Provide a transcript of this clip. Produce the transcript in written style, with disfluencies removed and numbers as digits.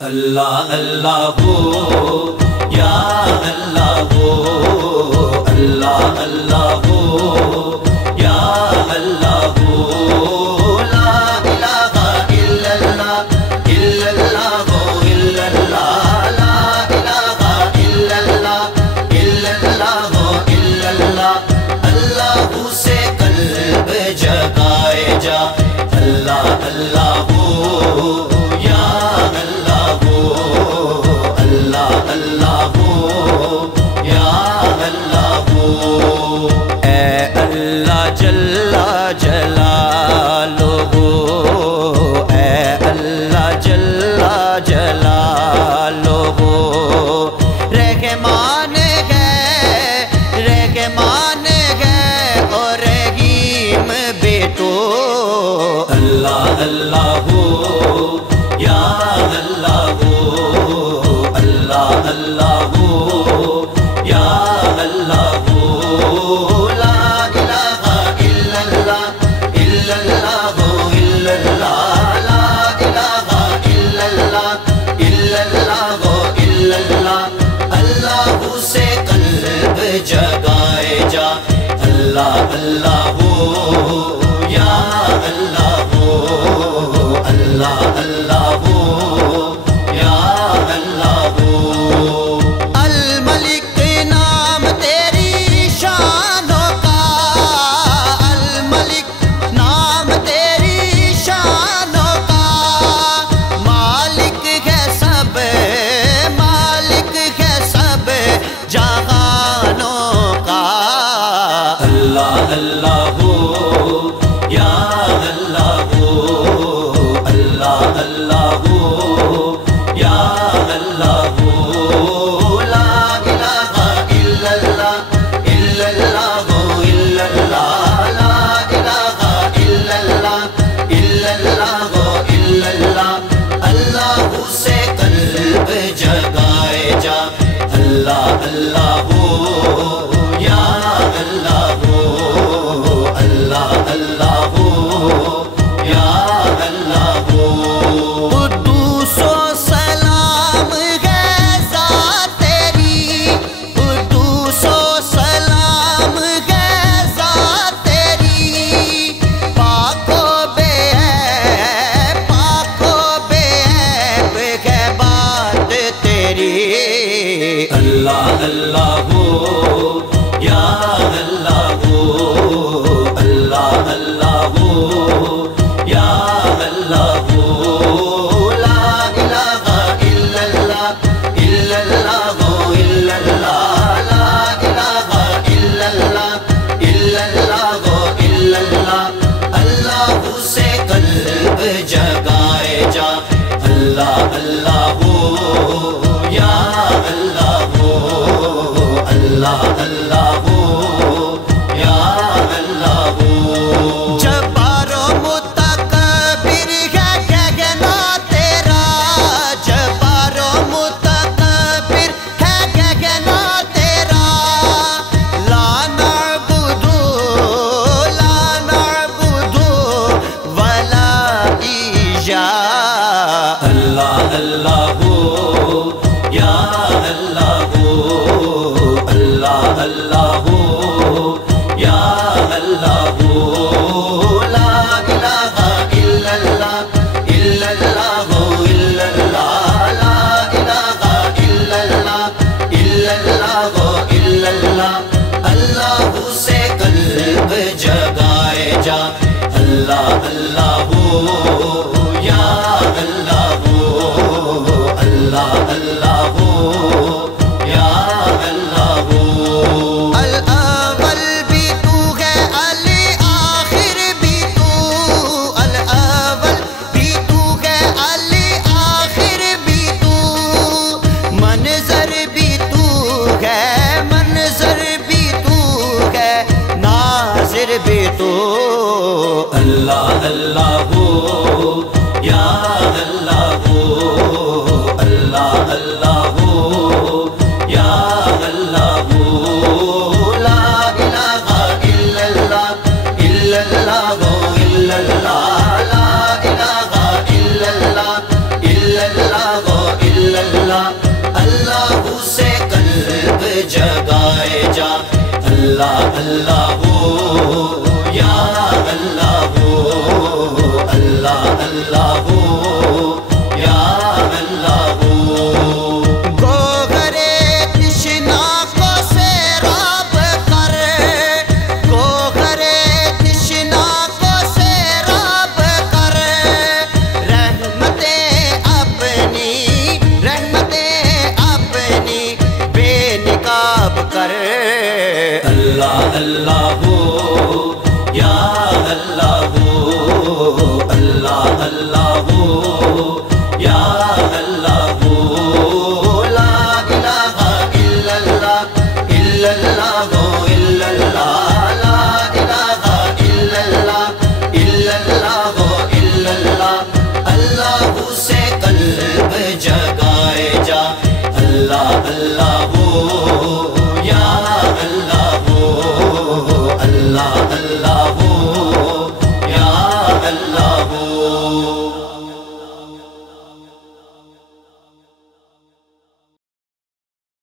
اللہ اللہ ہو یا اللہ ہو، اللہ اللہ ہو یا اللہ ہو، لا الہ الا اللہ الا اللہ الا اللہ، لا الہ الا اللہ الا اللہ الا اللہ، اللہ سے قلب جگائے جا، اللہ اللہ ہو یا اللہ ہو، اللہ اللہ ہو یا اللہ ہو، اے اللہ جل جلالہ، اے اللہ جل جلالہ، رحمان ہے رحمان ہے اور رحیم بھی تو، اللہ اللہ ہو یا اللہ ہو، اللہ اللہ ہو یا اللہ ہو، لا الہ الا اللہ الا اللہ الا اللہ، لا الہ الا اللہ الا اللہ الا اللہ، اللہ سے قلب جگائے جا، اللہ اللہ ہو یا اللہ ہو، اللہ اللہ ہو یا اللہ ہو، الملک نام تیری شانوں کا، الملک نام تیری شانوں کا، مالک ہے سب مالک ہے سب جہانوں کا، اللہ اللہ ہو یا اللہ ہو، اللہ اللہ ہو یا اللہ ہو، لا الہ الا اللہ الا اللہ الا اللہ، لا الہ الا اللہ الا اللہ الا اللہ، اللہ سے قلب جگائے جا، اللہ اللہ ہو یا اللہ ہو، اللہ اللہ ہو یا اللہ ہو، قدوس و سلام ہے ذات تیری، قدوس و سلام ہے ذات تیری، پاک و بے عیب پاک و بے عیب ہے بات تیری، اللہ اللہ ہو یا اللہ ہو، اللہ اللہ ہو یا اللہ ہو، لا الہ الا اللہ الا اللہ الا اللہ، لا الہ الا اللہ الا اللہ الا اللہ، اللہ سے قلب جگائے جا، اللہ اللہ ہو یا اللہ ہو، اللہ اللہ ہو یا اللہ ہو، جبار و متکبر ہے کہنا تیرا، جبار و متکبر ہے کہنا تیرا، لا نعبد ولا ایجاد، اللہ اللہ ہو یا اللہ ہو، اللہ اللہ ہو یا اللہ ہو، لا الہ الا اللہ الا اللہ الا اللہ، لا الہ الا اللہ الا اللہ الا اللہ، اللہ سے قلب جگائے جا، اللہ اللہ ہو یا اللہ ہو، اللہ اللہ ہو یا اللہ ہو، الاول بھی تو ہے الآخر بھی تو، الاول بھی تو ہے الآخر بھی تو، منظر بھی تو ہے منظر بھی تو ہے ناظر بھی تو، اللہ اللہ ہو یا اللہ ہو، اللہ اللہ ہو یا اللہ ہو، لا الہ الا اللہ الا اللہ الا اللہ، لا الہ الا اللہ الا اللہ اللہ اللہ سے قلب جگائے جا اللہ اللہ ہو